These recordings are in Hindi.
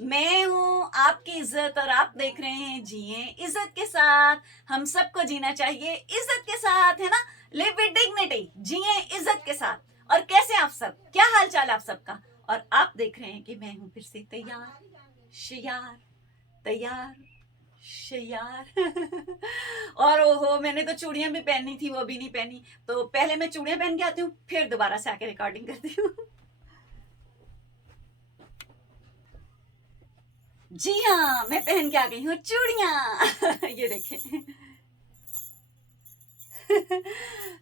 मैं हूँ आपकी इज्जत और आप देख रहे हैं जिए इज्जत के साथ। हम सबको जीना चाहिए इज्जत के साथ, है ना। लिव विद डिग्निटी, जिए इज्जत के साथ। और कैसे आप सब, क्या हाल चाल आप सबका। और आप देख रहे हैं कि मैं हूँ फिर से तैयार तैयार शयार और ओहो, मैंने तो चूड़ियां भी पहनी थी, वो भी नहीं पहनी। तो पहले मैं चूड़ियां पहन के आती हूँ, फिर दोबारा से आके रिकॉर्डिंग करती हूँ। जी हाँ, मैं पहन के आ गई हूँ चूड़ियां। ये देखें।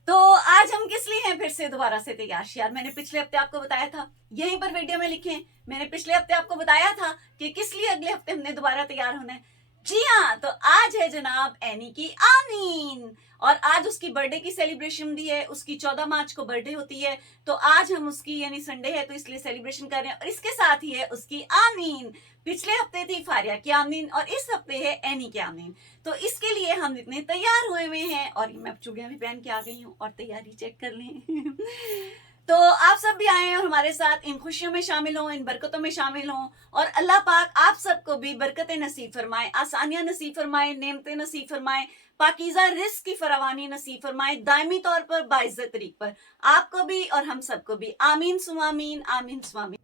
तो आज हम किस लिए हैं फिर से दोबारा से तैयार यार। मैंने पिछले हफ्ते आपको बताया था, यहीं पर वीडियो में लिखे, मैंने पिछले हफ्ते आपको बताया था कि किस लिए अगले हफ्ते हमने दोबारा तैयार होना है। जी हाँ, तो आज है जनाब एनी की आमीन, और आज उसकी बर्थडे की सेलिब्रेशन भी है। उसकी 14 मार्च को बर्थडे होती है, तो आज हम उसकी यानी संडे है तो इसलिए सेलिब्रेशन कर रहे हैं। और इसके साथ ही है उसकी आमीन। पिछले हफ्ते थी फारिया की आमीन और इस हफ्ते है एनी की आमीन। तो इसके लिए हम इतने तैयार हुए हुए हैं, और मैं चूड़ियां भी पहन के आ गई हूँ और तैयारी चेक कर लें। तो आप सब भी आए और हमारे साथ इन खुशियों में शामिल हों, इन बरकतों में शामिल हों। और अल्लाह पाक आप सबको भी बरकतें नसीब फरमाए, आसानियां नसीब फरमाए, नेमतें नसीब फरमाए, पाकीज़ा रिस्क की फरावानी नसीब फरमाए, दायमी तौर पर बाइज्जत तरीक पर आपको भी और हम सबको भी। आमीन सुमामीन, आमीन सुमामीन।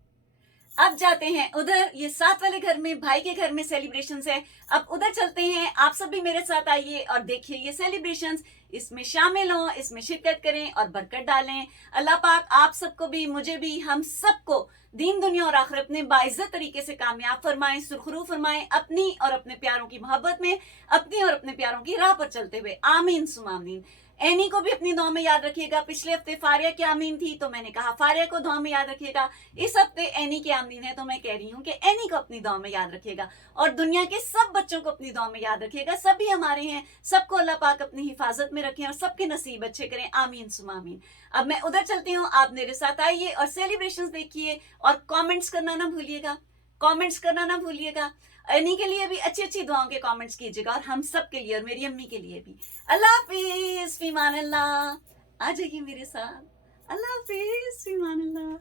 अब जाते हैं उधर, ये साथ वाले घर में, भाई के घर में सेलिब्रेशन है। अब उधर चलते हैं, आप सब भी मेरे साथ आइए और देखिए ये सेलिब्रेशन। इसमें शामिल हों, इसमें शिरकत करें और बरकत डालें। अल्लाह पाक आप सबको भी, मुझे भी, हम सबको दीन दुनिया और आखिरत में बाइज्जत तरीके से कामयाब फरमाएं, सुरखरू फरमाएं, अपनी और अपने प्यारों की मोहब्बत में, अपनी और अपने प्यारों की राह पर चलते हुए। आमीन सुमामीन। एनी को भी अपनी दुआ में याद रखिएगा। पिछले हफ्ते फारिया की आमीन थी तो मैंने कहा फारिया को दुआ में याद रखिएगा। इस हफ्ते एनी की आमीन है तो मैं कह रही हूँ कि एनी को अपनी दुआ में याद रखिएगा, और दुनिया के सब बच्चों को अपनी दुआ में याद रखिएगा। सभी हमारे हैं, सबको अल्लाह पाक अपनी हिफाजत में रखें और सबके नसीब अच्छे करें। आमीन सुमामीन। अब मैं उधर चलती हूँ, आप मेरे साथ आइए और सेलिब्रेशन देखिए, और कॉमेंट्स करना ना भूलिएगा, कमेंट्स करना ना भूलिएगा। एनी के लिए भी अच्छी अच्छी दुआओं के कमेंट्स कीजिएगा, और हम सब के लिए और मेरी अम्मी के लिए भी। अल्लाह हाफिज, फीमान अल्लाह। आ जाइए मेरे साथ। अल्लाह हाफिज, फीमान अल्लाह।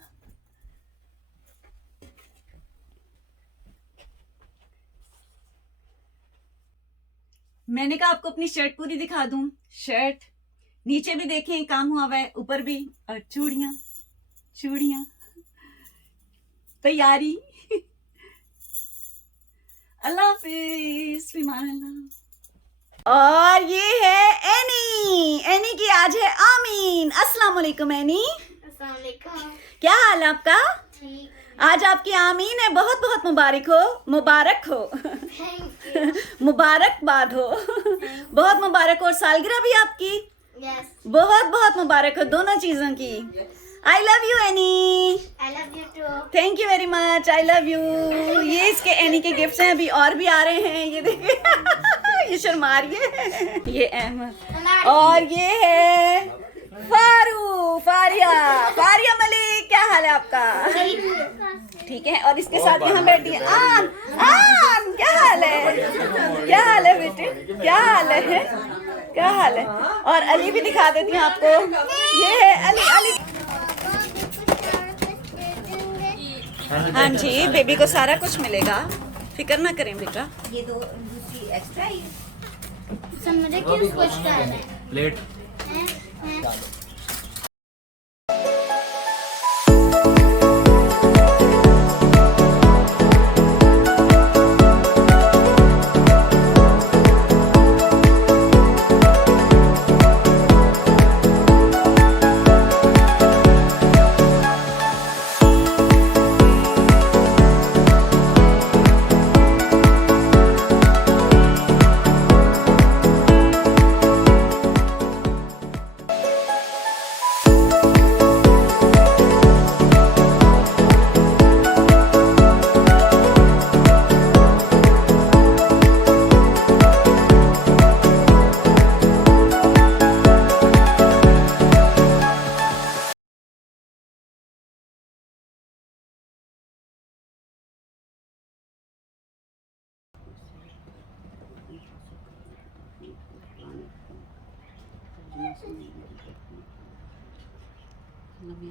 मैंने कहा आपको अपनी शर्ट पूरी दिखा दूं। शर्ट नीचे भी देखें, काम हुआ हुआ है, ऊपर भी। और चूड़ियां चूड़ियां तैयारी। अल्लाह हाफिज, फीमान अल्लाह। और ये है एनी, एनी की आज है आमीन। अस्सलाम वालेकुम एनी। अस्सलाम वालेकुम। क्या हाल है आपका? ठीक। आज आपकी आमीन है, बहुत बहुत मुबारक हो, मुबारक हो। Thank you. मुबारकबाद हो। बहुत मुबारक हो, और सालगिरह भी आपकी यस। बहुत बहुत मुबारक हो, दोनों चीजों की। I love you Annie. I love you too. Thank you very much, I love you. ये इसके एनी के गिफ्ट्स हैं, अभी और भी आ रहे हैं, ये देखिए। ये शर्मा रही है। ये अहमद, और ये है फारिया फारिया मलिक। क्या हाल है आपका? ठीक है। और इसके साथ यहाँ बैठी है आन। आन, क्या हाल है? क्या हाल है बेटे, क्या हाल है, क्या हाल है? और अली भी दिखा देती हूँ आपको, ये है अली। अली, हाँ जी, बेबी को सारा कुछ मिलेगा, फिक्र ना करें बेटा। ये दो दूसरी एक्स्ट्रा ही समझे कि उसको एक्स्ट्रा है प्लेट हैं?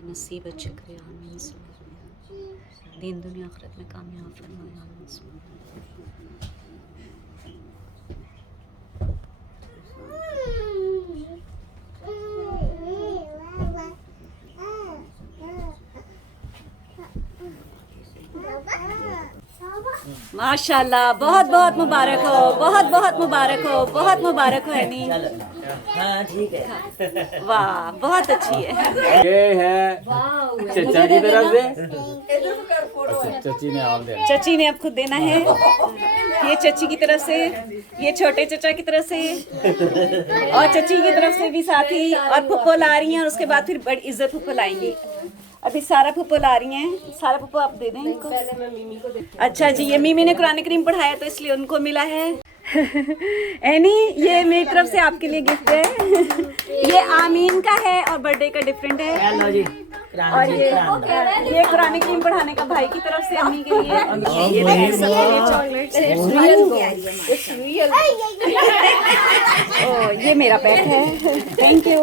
नसीब अच्छा करे, आमीन। दीन दुनिया आखिरत में कामयाब फरमाए। माशाल्लाह, बहुत बहुत मुबारक हो, बहुत बहुत मुबारक हो, बहुत मुबारक हो एनी। हाँ ठीक है। वाह, बहुत अच्छी है। ये है चचा की तरफ से। अच्छा, चची ने और दे। चची ने अब खुद देना है। ये चची की तरफ से, ये छोटे चचा की तरफ से, और चची की तरफ से भी साथ ही, और फुप्पो ला रही हैं, और उसके बाद फिर बड़ी इज्जत फुप्पो लाएंगी। अभी सारा फुप्पो ला रही हैं। सारा फुप्पो आप दे दें इनको। अच्छा जी, ये मीमी ने कुरान करीम पढ़ाया तो इसलिए उनको मिला है। एनी, ये मेरी तरफ से आपके लिए गिफ्ट है। ये आमीन का है और बर्थडे का डिफरेंट है। लो जी। और ये कुरान करीम पढ़ाने का भाई की तरफ से अम्मी के लिए। ये चॉकलेट। ओह, ये मेरा पेट है। Thank you.